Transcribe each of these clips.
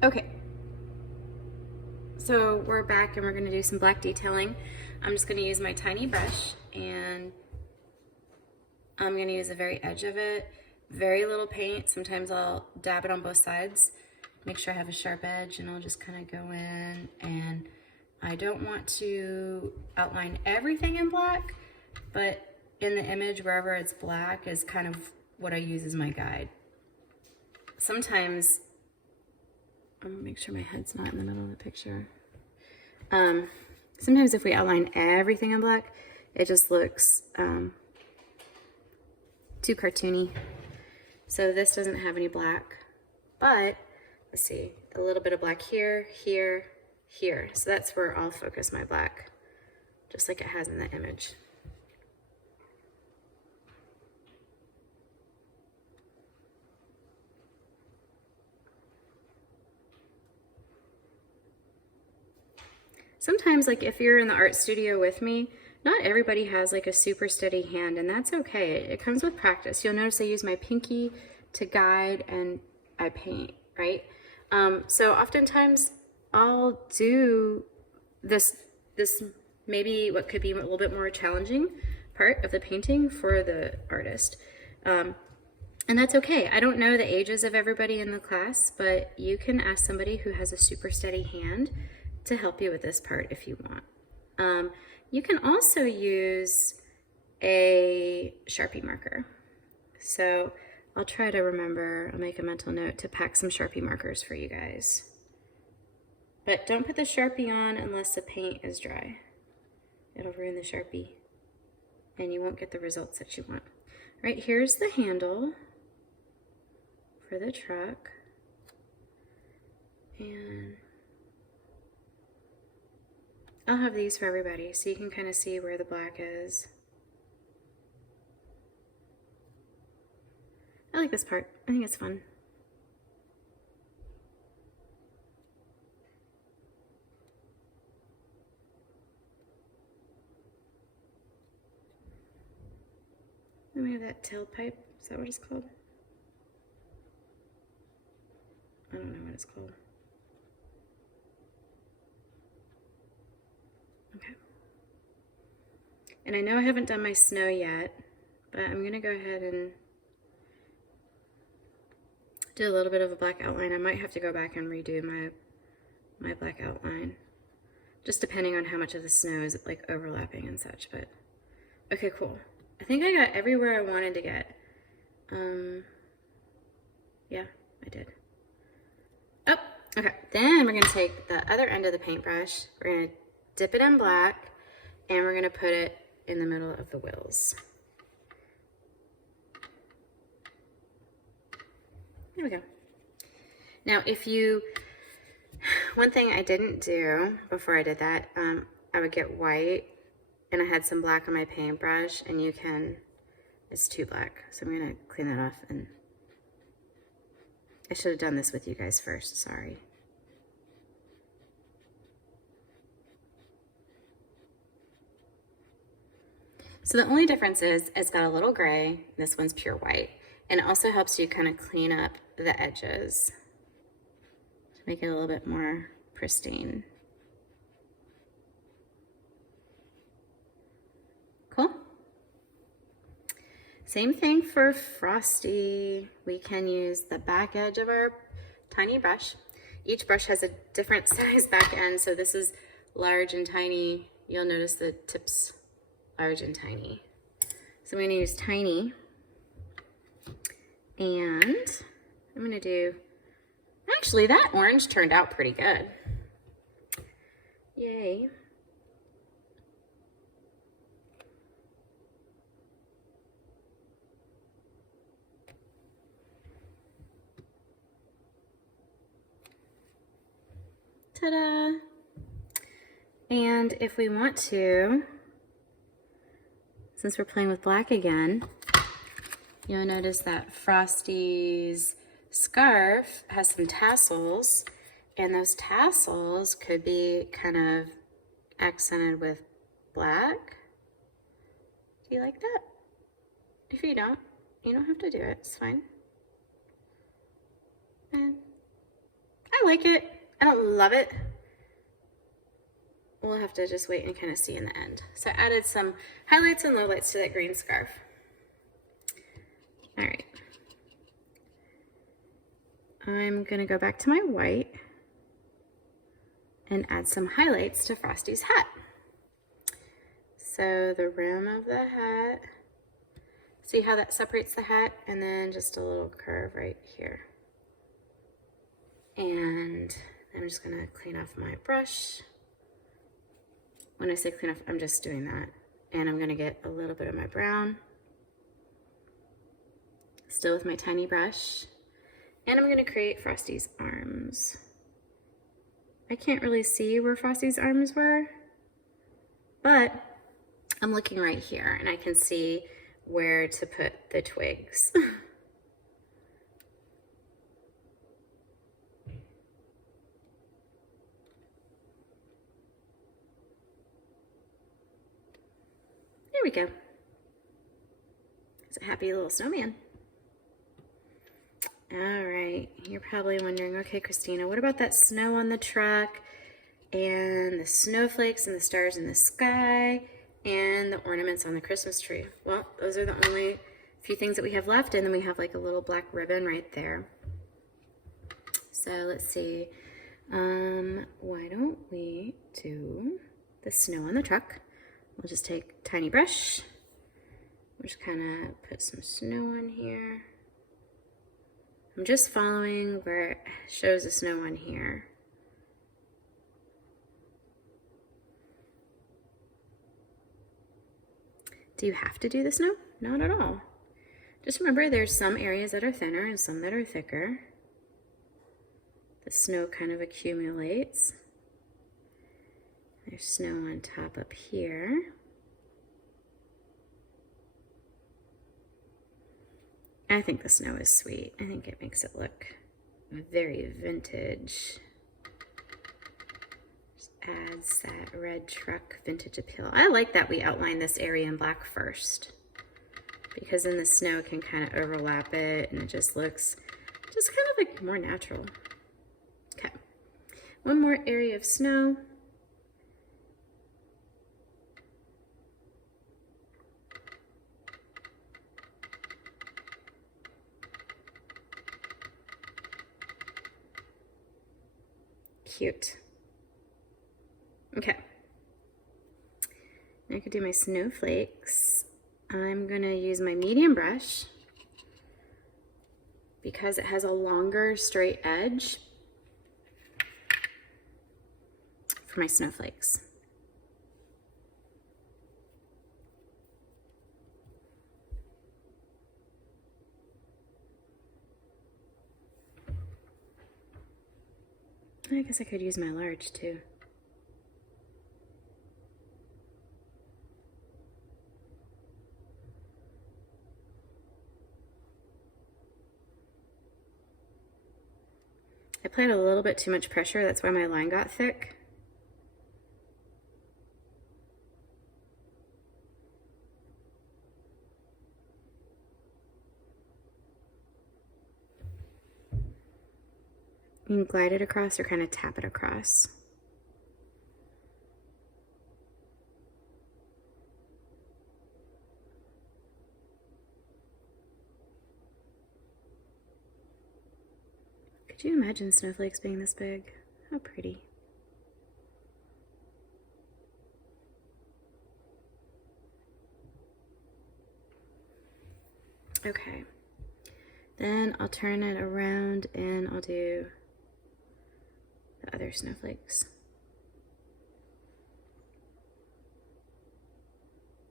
Okay, so we're back and we're gonna do some black detailing. I'm just gonna use my tiny brush and I'm gonna use the very edge of it. Very little paint. Sometimes I'll dab it on both sides. Make sure I have a sharp edge and I'll just kind of go in, and I don't want to outline everything in black, but in the image, wherever it's black is kind of what I use as my guide. Sometimes, I'm gonna make sure my head's not in the middle of the picture. Sometimes if we outline everything in black, it just looks too cartoony. So this doesn't have any black, but let's see, a little bit of black here, here, here. So that's where I'll focus my black, just like it has in the image. Sometimes, like if you're in the art studio with me, not everybody has like a super steady hand, and that's okay. It comes with practice. You'll notice I use my pinky to guide and I paint, right? So oftentimes I'll do this maybe what could be a little bit more challenging part of the painting for the artist. And that's okay. I don't know the ages of everybody in the class, but you can ask somebody who has a super steady hand to help you with this part if you want. You can also use a Sharpie marker. So I'll try to remember, I'll make a mental note to pack some Sharpie markers for you guys. But don't put the Sharpie on unless the paint is dry. It'll ruin the Sharpie and you won't get the results that you want. Right, here's the handle for the truck. And I'll have these for everybody so you can kind of see where the black is. I like this part. I think it's fun. Then we have that tailpipe. Is that what it's called? I don't know what it's called. Okay. And I know I haven't done my snow yet, but I'm gonna go ahead and do a little bit of a black outline. I might have to go back and redo my black outline, just depending on how much of the snow is like overlapping and such. But okay, cool. I think I got everywhere I wanted to get. Yeah, I did. Oh, okay. Then we're gonna take the other end of the paintbrush. We're gonna dip it in black, and we're gonna put it in the middle of the wheels. There we go. Now, one thing I didn't do before I did that, I would get white, and I had some black on my paintbrush, and it's too black. So I'm gonna clean that off, and I should have done this with you guys first, sorry. So the only difference is it's got a little gray, this one's pure white. And it also helps you kind of clean up the edges to make it a little bit more pristine. Cool. Same thing for Frosty. We can use the back edge of our tiny brush. Each brush has a different size back end, so this is large and tiny. You'll notice the tips large and tiny. So I'm going to use tiny, and I'm going to do, actually that orange turned out pretty good. Yay. Ta-da! And if we want to, since we're playing with black again, you'll notice that Frosty's scarf has some tassels, and those tassels could be kind of accented with black. Do you like that? If you don't have to do it, it's fine. And I like it. I don't love it. We'll have to just wait and kind of see in the end. So I added some highlights and lowlights to that green scarf. All right. I'm gonna go back to my white and add some highlights to Frosty's hat. So the rim of the hat, see how that separates the hat? And then just a little curve right here. And I'm just gonna clean off my brush. When I say clean off, I'm just doing that. And I'm gonna get a little bit of my brown. Still with my tiny brush. And I'm gonna create Frosty's arms. I can't really see where Frosty's arms were, but I'm looking right here and I can see where to put the twigs. There we go. It's a happy little snowman. All right, you're probably wondering, okay, Christina, what about that snow on the truck and the snowflakes and the stars in the sky and the ornaments on the Christmas tree? Well, those are the only few things that we have left, and then we have like a little black ribbon right there. So let's see, why don't we do the snow on the truck? We'll just take a tiny brush. We'll just kind of put some snow on here. I'm just following where it shows the snow on here. Do you have to do the snow? Not at all. Just remember there's some areas that are thinner and some that are thicker. The snow kind of accumulates. There's snow on top up here. I think the snow is sweet. I think it makes it look very vintage. Just adds that red truck vintage appeal. I like that we outline this area in black first, because then the snow can kind of overlap it and it just looks just kind of like more natural. Okay, one more area of snow. Cute. Okay. Now I could do my snowflakes. I'm gonna use my medium brush because it has a longer straight edge for my snowflakes. I guess I could use my large too. I applied a little bit too much pressure, that's why my line got thick. You can glide it across or kind of tap it across. Could you imagine snowflakes being this big? How pretty. Okay, then I'll turn it around and I'll do the other snowflakes.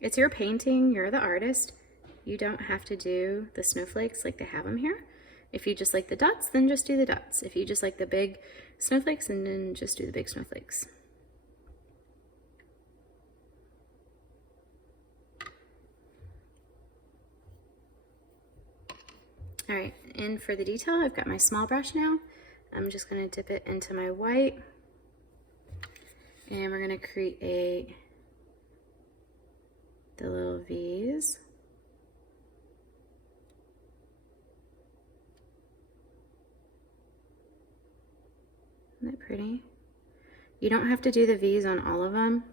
It's your painting, you're the artist. You don't have to do the snowflakes like they have them here. If you just like the dots, then just do the dots. If you just like the big snowflakes, then just do the big snowflakes. All right, and for the detail, I've got my small brush now. I'm just gonna dip it into my white, and we're gonna create the little V's. Isn't that pretty? You don't have to do the V's on all of them.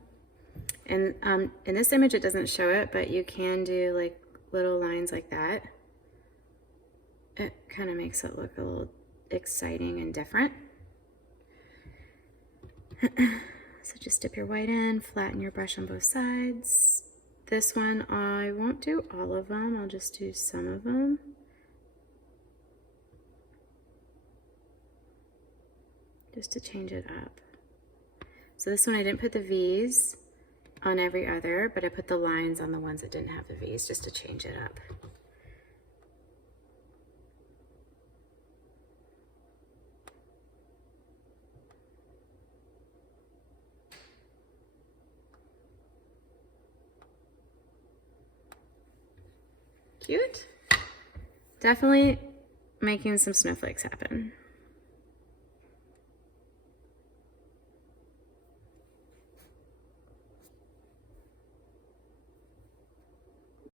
And in this image, it doesn't show it, but you can do like little lines like that. It kind of makes it look a little exciting and different. So just dip your white in, flatten your brush on both sides. This one, I won't do all of them, I'll just do some of them. Just to change it up. So this one I didn't put the V's on every other, but I put the lines on the ones that didn't have the V's just to change it up. Cute. Definitely making some snowflakes happen.